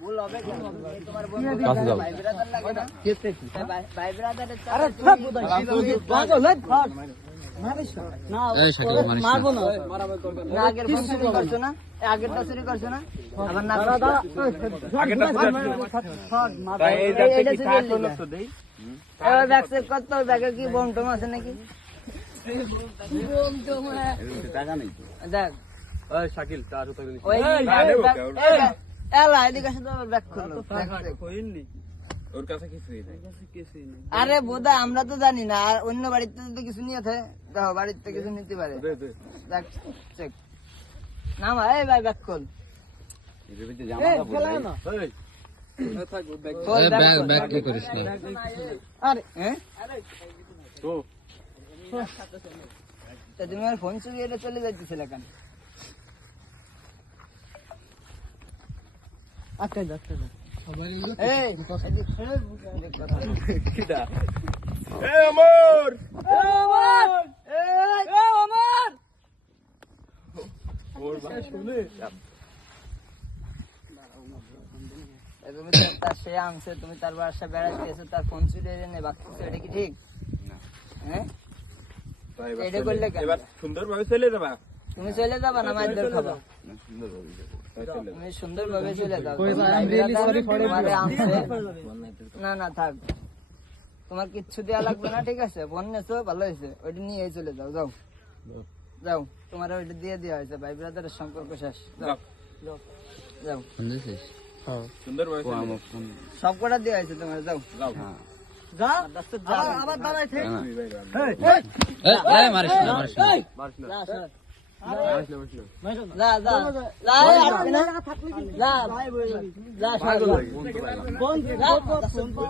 ভুল হবে কেন? তোমার বোন কাছে যাও। ভাই ব্রাদার লাগে না? ভাই ব্রাদারের আরে চাচা থাক পাগল হ্যাঁ থাক মারিস না এই শাকিল মারিস না। মারবো না না আগের ফোন চুরি করছো না? আগেরটা চুরি করছো না? আবার না আগেরটা থাক মার এইটা চুরি করলি না? এবার ব্যাগ চেক করতে হবে, ব্যাগে কি বোম টোম আছে নাকি? দেখ শাকিল চা জুতো ওই এলা এদিকে আসে তো ব্যাগ খুললো। ওর কাছে কিছুই নাই। আরে বোধা আমরা তো জানি না, আর অন্য বাড়িতে যদি কিছু নিয়ে থাকে দেখো বাড়িতে কিছু নিতে পারে। দেখ চেক না এই ভাই ব্যাগ খোল। খেলা না খোল, ব্যাগ খোল। ব্যাগ কি করিস না। আরে হ্যাঁ তা তুমি আর ফোন চুরি এটা চলে যাইতেছিলে কেন? আচ্ছা আচ্ছা এই তুমি তো তার সে আনছে, তুমি তার বাসা বেড়াতে এসে তার ফোন চুরি এনে বাঁচতেছো, এটা কি ঠিক? হ্যাঁ এটা করলে কেন? সুন্দরভাবে চলে যাবা। তুমি চলে যাবা না মারধর খাবা? তুমি সুন্দর ভাবে চলে যাও। তোমারে আনছে। না না থাক, তোমার কিচ্ছু দেওয়া লাগবে না, ঠিক আছে? বোন নেছো ভালো হয়েছে, ওইটা নিয়ে চলে যাও। যাও যাও, তোমার ওইটা দিয়ে দেওয়া হয়েছে, ভাই ব্রাদারের সম্পর্ক শেষ। যাও যাও, শুনছিস? সুন্দরভাবে সব কটা দেওয়া হয়েছে তোমার। যাও যা যা আবার দাঁড়াই থেকে এই মারিস না, মারিস না। যা যা যা আসবি না? যা যা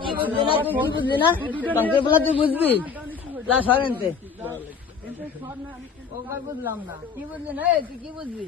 কি বুঝলি না? তুই কি বুঝলি না? তোমাকে বলা তুই বুঝবি? যা সরেনতে ও ভাই বুঝলাম না, কি বুঝলি না? তুই কি বুঝবি?